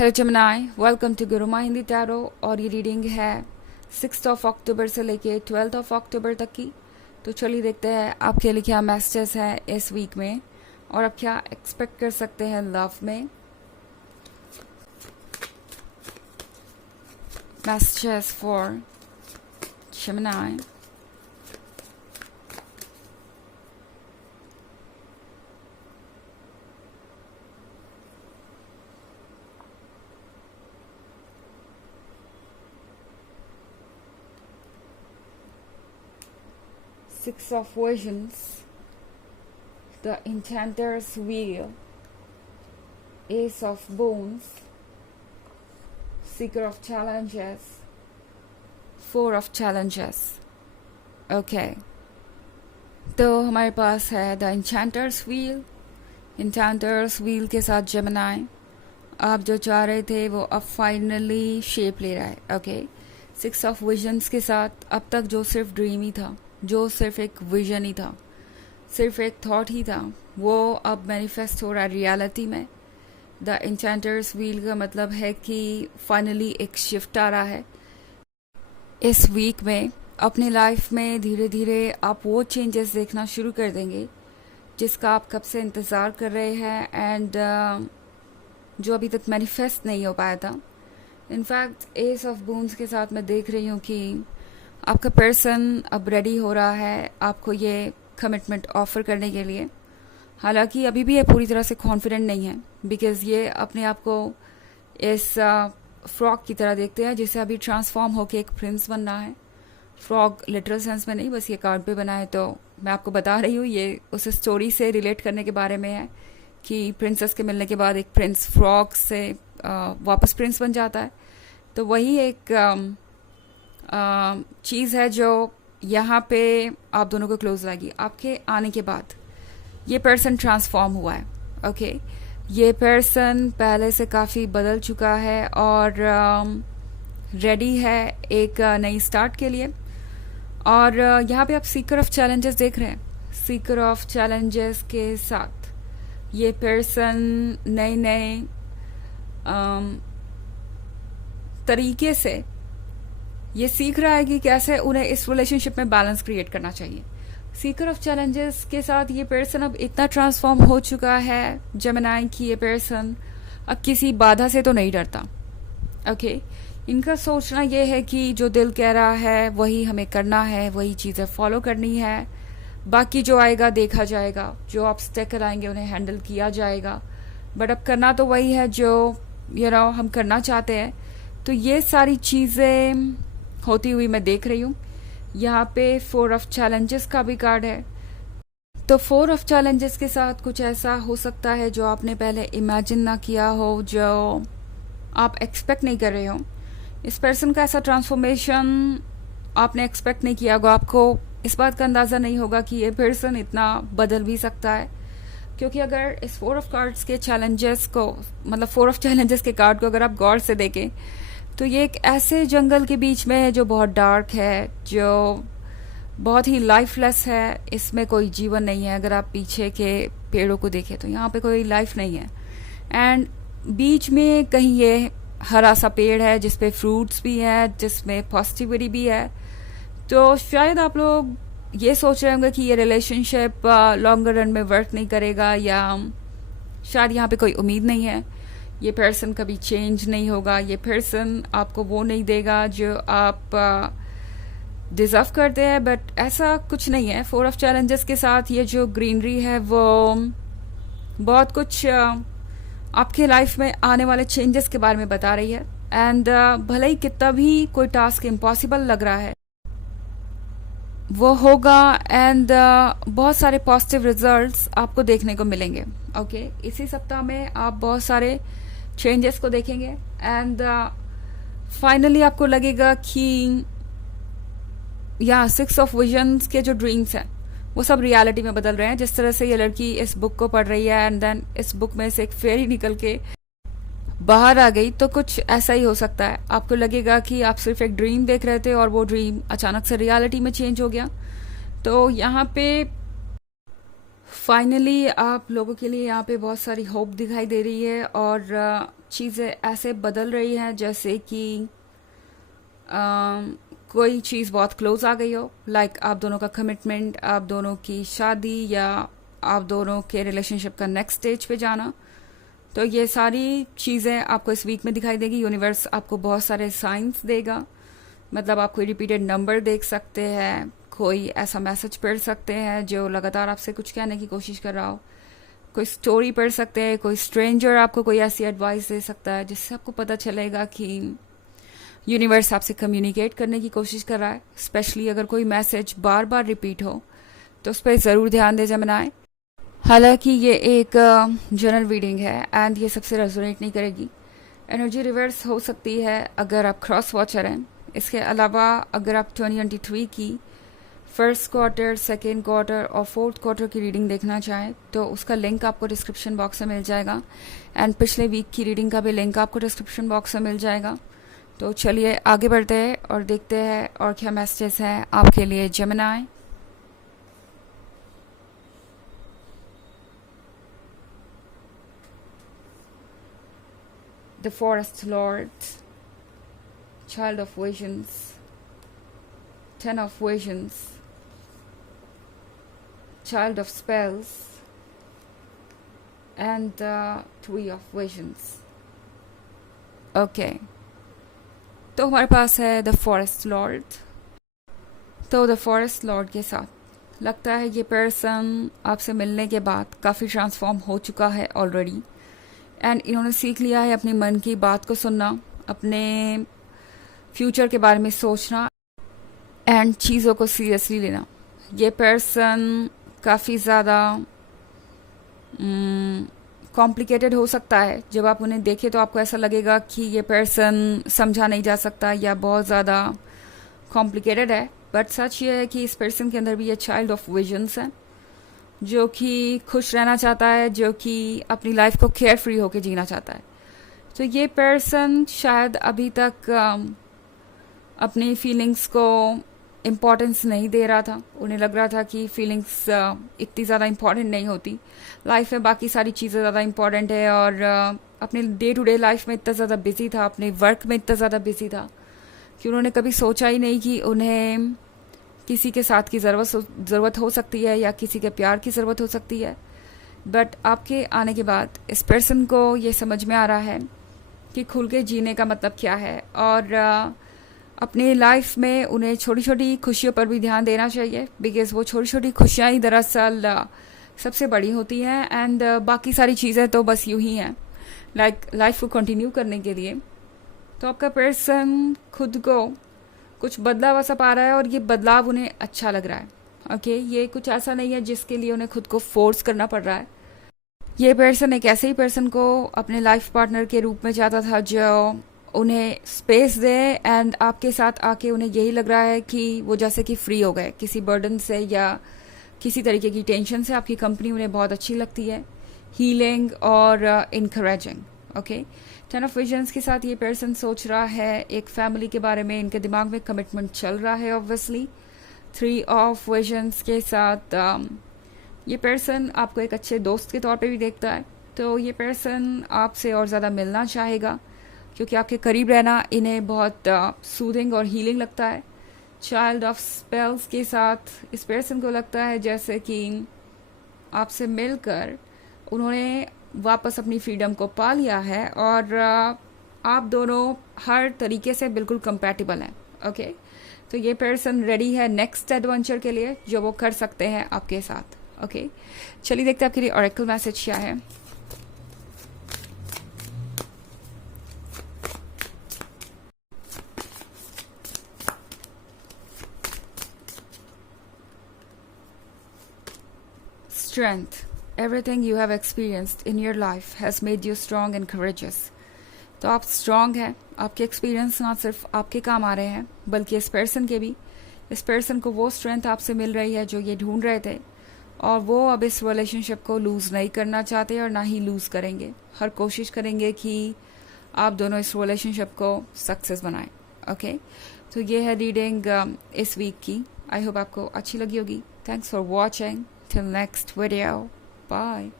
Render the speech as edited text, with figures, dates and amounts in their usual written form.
Hello जमनाई, welcome to Gurumaa Hindi tarot. और ये रीडिंग है 6 अक्टूबर से लेके 12 अक्टूबर तक की। तो चलिए देखते हैं आपके लिए क्या मैसेजेस हैं इस वीक में और आप क्या एक्सपेक्ट कर सकते हैं लव में। Messages for जमनाई। Six of Visions, the Enchanter's Wheel, Ace of Bones, Seeker of Challenges, Four of Challenges. Okay. तो हमारे पास है द इंचैंटर्स व्हील। इंचैंटर्स व्हील के साथ जेमिनी, आप जो चाह रहे थे वो अब फाइनली शेप ले रहा है। ओके। सिक्स ऑफ विजन्स के साथ अब तक जो सिर्फ ड्रीम ही था, जो सिर्फ एक विजन ही था, सिर्फ एक थॉट ही था, वो अब मैनिफेस्ट हो रहा है रियलिटी में। द इंचैंटर्स व्हील का मतलब है कि फाइनली एक शिफ्ट आ रहा है इस वीक में। अपनी लाइफ में धीरे धीरे आप वो चेंजेस देखना शुरू कर देंगे जिसका आप कब से इंतज़ार कर रहे हैं एंड जो अभी तक मैनिफेस्ट नहीं हो पाया था। इनफैक्ट एस ऑफ बून्स के साथ मैं देख रही हूँ कि आपका पर्सन अब रेडी हो रहा है आपको ये कमिटमेंट ऑफर करने के लिए। हालांकि अभी भी ये पूरी तरह से कॉन्फिडेंट नहीं है, बिकॉज़ ये अपने आप को इस फ्रॉग की तरह देखते हैं जिसे अभी ट्रांसफॉर्म होकर एक प्रिंस बनना है। फ्रॉग लिटरल सेंस में नहीं, बस ये कार्ड पे बना है। तो मैं आपको बता रही हूँ, ये उस स्टोरी से रिलेट करने के बारे में है कि प्रिंसेस के मिलने के बाद एक प्रिंस फ्रॉग से वापस प्रिंस बन जाता है। तो वही एक चीज़ है जो यहाँ पे आप दोनों को क्लोज लाएगी। आपके आने के बाद ये पर्सन ट्रांसफॉर्म हुआ है। ओके। ये पर्सन पहले से काफ़ी बदल चुका है और रेडी है एक नई स्टार्ट के लिए। और यहाँ पे आप सीकर ऑफ चैलेंजेस देख रहे हैं। सीकर ऑफ चैलेंजेस के साथ ये पर्सन नए नए तरीके से ये सीख रहा है कि कैसे उन्हें इस रिलेशनशिप में बैलेंस क्रिएट करना चाहिए। सीकर ऑफ चैलेंजेस के साथ ये पर्सन अब इतना ट्रांसफॉर्म हो चुका है जेमिनी कि ये पर्सन अब किसी बाधा से तो नहीं डरता। ओके। इनका सोचना ये है कि जो दिल कह रहा है वही हमें करना है, वही चीज़ें फॉलो करनी है, बाकी जो आएगा देखा जाएगा, जो ऑब्स्टेकल आएंगे उन्हें हैंडल किया जाएगा, बट अब करना तो वही है जो हम करना चाहते हैं। तो ये सारी चीज़ें होती हुई मैं देख रही हूँ। यहाँ पे फोर ऑफ चैलेंजेस का भी कार्ड है। तो फोर ऑफ चैलेंजेस के साथ कुछ ऐसा हो सकता है जो आपने पहले इमेजिन ना किया हो, जो आप एक्सपेक्ट नहीं कर रहे हो। इस पर्सन का ऐसा ट्रांसफॉर्मेशन आपने एक्सपेक्ट नहीं किया होगा। आपको इस बात का अंदाज़ा नहीं होगा कि ये पर्सन इतना बदल भी सकता है, क्योंकि अगर इस फोर ऑफ कार्ड्स के चैलेंजेस को, मतलब फोर ऑफ चैलेंजेस के कार्ड को अगर आप गौर से देखें तो ये एक ऐसे जंगल के बीच में है जो बहुत डार्क है, जो बहुत ही लाइफलेस है। इसमें कोई जीवन नहीं है। अगर आप पीछे के पेड़ों को देखें तो यहाँ पे कोई लाइफ नहीं है। एंड बीच में कहीं ये हरा सा पेड़ है जिसपे फ्रूट्स भी हैं, जिसमें पॉजिटिविटी भी है। तो शायद आप लोग ये सोच रहे होंगे कि ये रिलेशनशिप लॉन्गर रन में वर्क नहीं करेगा, या शायद यहाँ पे कोई उम्मीद नहीं है, ये पर्सन कभी चेंज नहीं होगा, ये पर्सन आपको वो नहीं देगा जो आप डिजर्व करते हैं। बट ऐसा कुछ नहीं है। फोर ऑफ चैलेंजेस के साथ ये जो ग्रीनरी है वो बहुत कुछ आपके लाइफ में आने वाले चेंजेस के बारे में बता रही है। एंड भले ही कितना भी कोई टास्क इम्पॉसिबल लग रहा है वो होगा, एंड बहुत सारे पॉजिटिव रिजल्ट्स आपको देखने को मिलेंगे। ओके। इसी सप्ताह में आप बहुत सारे चेंजेस को देखेंगे एंड फाइनली आपको लगेगा कि या सिक्स ऑफ विजन्स के जो ड्रीम्स हैं वो सब रियलिटी में बदल रहे हैं। जिस तरह से ये लड़की इस बुक को पढ़ रही है एंड देन इस बुक में से एक फेरी निकल के बाहर आ गई, तो कुछ ऐसा ही हो सकता है। आपको लगेगा कि आप सिर्फ एक ड्रीम देख रहे थे और वो ड्रीम अचानक से रियलिटी में चेंज हो गया। तो यहाँ पे फाइनली आप लोगों के लिए यहाँ पे बहुत सारी होप दिखाई दे रही है और चीज़ें ऐसे बदल रही हैं जैसे कि कोई चीज़ बहुत क्लोज आ गई हो, लाइक आप दोनों का कमिटमेंट, आप दोनों की शादी, या आप दोनों के रिलेशनशिप का नेक्स्ट स्टेज पे जाना। तो ये सारी चीज़ें आपको इस वीक में दिखाई देगी। यूनिवर्स आपको बहुत सारे साइंस देगा, मतलब आप कोई रिपीटेड नंबर देख सकते हैं, कोई ऐसा मैसेज पढ़ सकते हैं जो लगातार आपसे कुछ कहने की कोशिश कर रहा हो, कोई स्टोरी पढ़ सकते हैं, कोई स्ट्रेंजर आपको कोई ऐसी एडवाइस दे सकता है जिससे आपको पता चलेगा कि यूनिवर्स आपसे कम्युनिकेट करने की कोशिश कर रहा है। स्पेशली अगर कोई मैसेज बार बार रिपीट हो तो उस पर ज़रूर ध्यान दे जमनाएं। हालांकि ये एक जनरल रीडिंग है एंड ये सबसे रेजोनेट नहीं करेगी। एनर्जी रिवर्स हो सकती है अगर आप क्रॉस वॉचर हैं। इसके अलावा अगर आप 2023 की फर्स्ट क्वार्टर, सेकेंड क्वार्टर और फोर्थ क्वार्टर की रीडिंग देखना चाहें तो उसका लिंक आपको डिस्क्रिप्शन बॉक्स में मिल जाएगा एंड पिछले वीक की रीडिंग का भी लिंक आपको डिस्क्रिप्शन बॉक्स में मिल जाएगा। तो चलिए आगे बढ़ते हैं और देखते हैं और क्या मैसेजेस हैं आपके लिए Gemini. The Forest Lord, Child of Visions, Ten of Visions, Child of Spells, and the Tree of Visions. Okay. तो हमारे पास है द फॉरेस्ट लॉर्ड। तो द फॉरेस्ट लॉर्ड के साथ लगता है ये पर्सन आपसे मिलने के बाद काफ़ी ट्रांसफॉर्म हो चुका है ऑलरेडी एंड इन्होंने सीख लिया है अपने मन की बात को सुनना, अपने फ्यूचर के बारे में सोचना एंड चीज़ों को सीरियसली लेना। ये पर्सन काफ़ी ज़्यादा कॉम्प्लिकेटेड हो सकता है। जब आप उन्हें देखें तो आपको ऐसा लगेगा कि ये पर्सन समझा नहीं जा सकता या बहुत ज़्यादा कॉम्प्लिकेटेड है, बट सच ये है कि इस पर्सन के अंदर भी ये चाइल्ड ऑफ विजन्स है जो कि खुश रहना चाहता है, जो कि अपनी लाइफ को केयर फ्री होकर जीना चाहता है। तो ये पर्सन शायद अभी तक अपनी फीलिंग्स को इम्पॉर्टेंस नहीं दे रहा था। उन्हें लग रहा था कि फीलिंग्स इतनी ज़्यादा इम्पॉर्टेंट नहीं होती, लाइफ में बाकी सारी चीज़ें ज़्यादा इम्पॉर्टेंट है और अपने डे टू डे लाइफ में इतना ज़्यादा बिजी था, अपने वर्क में इतना ज़्यादा बिजी था कि उन्होंने कभी सोचा ही नहीं कि उन्हें किसी के साथ की ज़रूरत हो सकती है या किसी के प्यार की ज़रूरत हो सकती है। बट आपके आने के बाद इस पर्सन को ये समझ में आ रहा है कि खुल के जीने का मतलब क्या है और अपनी लाइफ में उन्हें छोटी छोटी खुशियों पर भी ध्यान देना चाहिए, बिकॉज वो छोटी छोटी खुशियाँ ही दरअसल सबसे बड़ी होती हैं एंड बाकी सारी चीज़ें तो बस यूं ही हैं लाइक लाइफ को कंटिन्यू करने के लिए। तो आपका पर्सन खुद को कुछ बदलाव ऐसा पा रहा है और ये बदलाव उन्हें अच्छा लग रहा है। ओके, ये कुछ ऐसा नहीं है जिसके लिए उन्हें खुद को फोर्स करना पड़ रहा है। ये पर्सन एक ऐसे ही पर्सन को अपने लाइफ पार्टनर के रूप में चाहता था जो उन्हें स्पेस दे एंड आपके साथ आके उन्हें यही लग रहा है कि वो जैसे कि फ्री हो गए किसी बर्डन से या किसी तरीके की टेंशन से। आपकी कंपनी उन्हें बहुत अच्छी लगती है, हीलिंग और इनकरेजिंग। ओके, 10 ऑफ विजन्स के साथ ये पर्सन सोच रहा है एक फैमिली के बारे में, इनके दिमाग में कमिटमेंट चल रहा है ऑब्वियसली। 3 ऑफ विजन्स के साथ ये पर्सन आपको एक अच्छे दोस्त के तौर पे भी देखता है। तो ये पर्सन आपसे और ज़्यादा मिलना चाहेगा क्योंकि आपके करीब रहना इन्हें बहुत सूदिंग और हीलिंग लगता है। चाइल्ड ऑफ स्पेल्स के साथ इस पर्सन को लगता है जैसे कि आपसे मिलकर उन्होंने वापस अपनी फ्रीडम को पा लिया है और आप दोनों हर तरीके से बिल्कुल कंपैटिबल हैं। ओके, तो ये पर्सन रेडी है नेक्स्ट एडवेंचर के लिए जो वो कर सकते हैं आपके साथ। ओके, चलिए देखते हैं आपके लिए ऑरेकल मैसेज क्या है। Strength. Everything you have experienced in your life has made you strong and courageous. तो आप स्ट्रांग हैं, आपके एक्सपीरियंस ना सिर्फ आपके काम आ रहे हैं बल्कि इस पर्सन के भी। इस पर्सन को वो स्ट्रेंथ आपसे मिल रही है जो ये ढूंढ रहे थे और वो अब इस रिलेशनशिप को लूज़ नहीं करना चाहते और ना ही लूज़ करेंगे। हर कोशिश करेंगे कि आप दोनों इस रिलेशनशिप को सक्सेस बनाएं। ओके, तो ये है रीडिंग इस वीक की। आई होप आपको अच्छी लगी होगी। Thanks for watching. till next video. Bye.